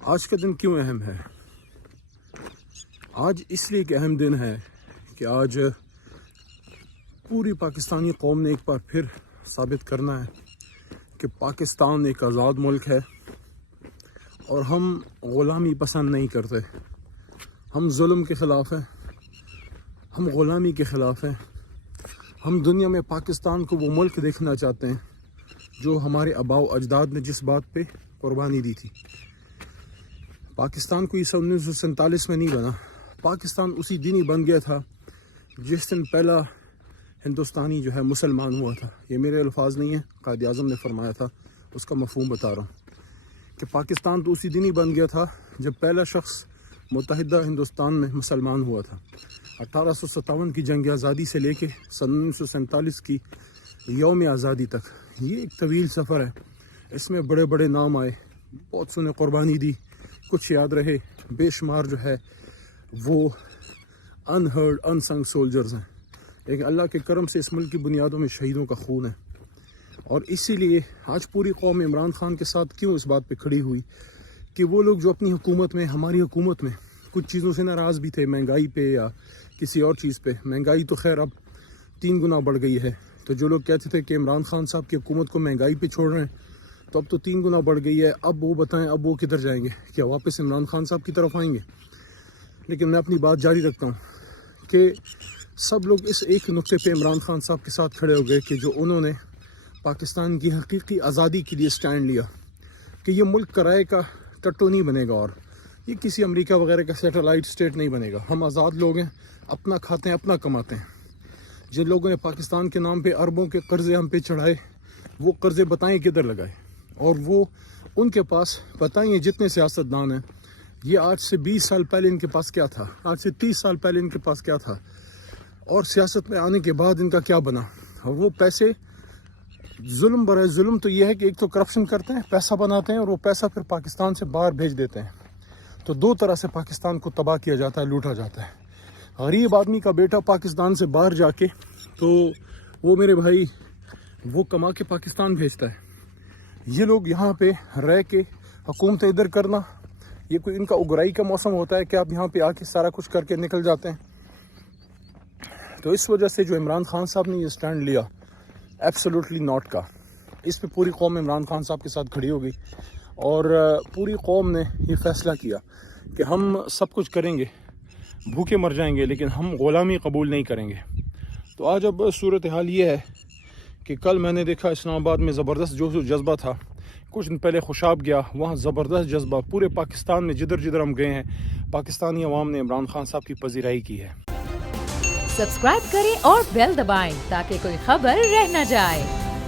آج کا دن کیوں اہم ہے؟ آج اس لیے کہ اہم دن ہے کہ آج پوری پاکستانی قوم نے ایک بار پھر ثابت کرنا ہے کہ پاکستان ایک آزاد ملک ہے اور ہم غلامی پسند نہیں کرتے. ہم ظلم کے خلاف ہیں, ہم غلامی کے خلاف ہیں. ہم دنیا میں پاکستان کو وہ ملک دیکھنا چاہتے ہیں جو ہمارے آباء و اجداد نے جس بات پہ قربانی دی تھی. پاکستان کوئی 1947 میں نہیں بنا. پاکستان اسی دن ہی بن گیا تھا جس دن پہلا ہندوستانی جو ہے مسلمان ہوا تھا. یہ میرے الفاظ نہیں ہیں, قائد اعظم نے فرمایا تھا, اس کا مفہوم بتا رہا ہوں کہ پاکستان تو اسی دن ہی بن گیا تھا جب پہلا شخص متحدہ ہندوستان میں مسلمان ہوا تھا. 1857 کی جنگ آزادی سے لے کے 1947 کی یوم آزادی تک یہ ایک طویل سفر ہے. اس میں بڑے بڑے نام آئے, بہت سو نے قربانی دی, کچھ یاد رہے, بے شمار جو ہے وہ انہرڈ انسنگ سولجرز ہیں. لیکن اللہ کے کرم سے اس ملک کی بنیادوں میں شہیدوں کا خون ہے. اور اسی لیے آج پوری قوم عمران خان کے ساتھ کیوں اس بات پہ کھڑی ہوئی کہ وہ لوگ جو اپنی حکومت میں, ہماری حکومت میں کچھ چیزوں سے ناراض بھی تھے, مہنگائی پہ یا کسی اور چیز پہ. مہنگائی تو خیر اب 3 گنا بڑھ گئی ہے, تو جو لوگ کہتے تھے کہ عمران خان صاحب کی حکومت کو مہنگائی پہ چھوڑ رہے ہیں, تو اب تو 3 گنا بڑھ گئی ہے. اب وہ بتائیں اب وہ کدھر جائیں گے؟ کیا واپس عمران خان صاحب کی طرف آئیں گے؟ لیکن میں اپنی بات جاری رکھتا ہوں کہ سب لوگ اس ایک نقطے پہ عمران خان صاحب کے ساتھ کھڑے ہو گئے کہ جو انہوں نے پاکستان کی حقیقی آزادی کے لیے سٹینڈ لیا کہ یہ ملک کرائے کا ٹٹو نہیں بنے گا اور یہ کسی امریکہ وغیرہ کا سیٹلائٹ اسٹیٹ نہیں بنے گا. ہم آزاد لوگ ہیں, اپنا کھاتے ہیں, اپنا کماتے ہیں. جن لوگوں نے پاکستان کے نام پہ اربوں کے قرضے ہم پہ چڑھائے, وہ قرضے بتائیں کدھر لگائے. اور وہ ان کے پاس بتائیں جتنے سیاستدان ہیں, یہ آج سے 20 سال پہلے ان کے پاس کیا تھا, آج سے 30 سال پہلے ان کے پاس کیا تھا, اور سیاست میں آنے کے بعد ان کا کیا بنا. اور وہ پیسے ظلم برائے ظلم تو یہ ہے کہ ایک تو کرپشن کرتے ہیں, پیسہ بناتے ہیں, اور وہ پیسہ پھر پاکستان سے باہر بھیج دیتے ہیں. تو 2 طرح سے پاکستان کو تباہ کیا جاتا ہے, لوٹا جاتا ہے. غریب آدمی کا بیٹا پاکستان سے باہر جا کے تو وہ میرے بھائی وہ کما کے پاکستان بھیجتا ہے. یہ لوگ یہاں پہ رہ کے حکومت ادھر کرنا, یہ کوئی ان کا اگرائی کا موسم ہوتا ہے کہ آپ یہاں پہ آ کے سارا کچھ کر کے نکل جاتے ہیں. تو اس وجہ سے جو عمران خان صاحب نے یہ سٹینڈ لیا ایبسولوٹلی ناٹ کا, اس پہ پوری قوم عمران خان صاحب کے ساتھ کھڑی ہو گئی. اور پوری قوم نے یہ فیصلہ کیا کہ ہم سب کچھ کریں گے, بھوکے مر جائیں گے, لیکن ہم غلامی قبول نہیں کریں گے. تو آج اب صورتحال یہ ہے کہ کل میں نے دیکھا اسلام آباد میں زبردست جو جذبہ تھا. کچھ دن پہلے خوشاب گیا, وہاں زبردست جذبہ پورے پاکستان میں جدھر جدھر ہم گئے ہیں, پاکستانی عوام نے عمران خان صاحب کی پذیرائی کی ہے. سبسکرائب کریں اور بیل دبائیں تاکہ کوئی خبر رہ نہ جائے.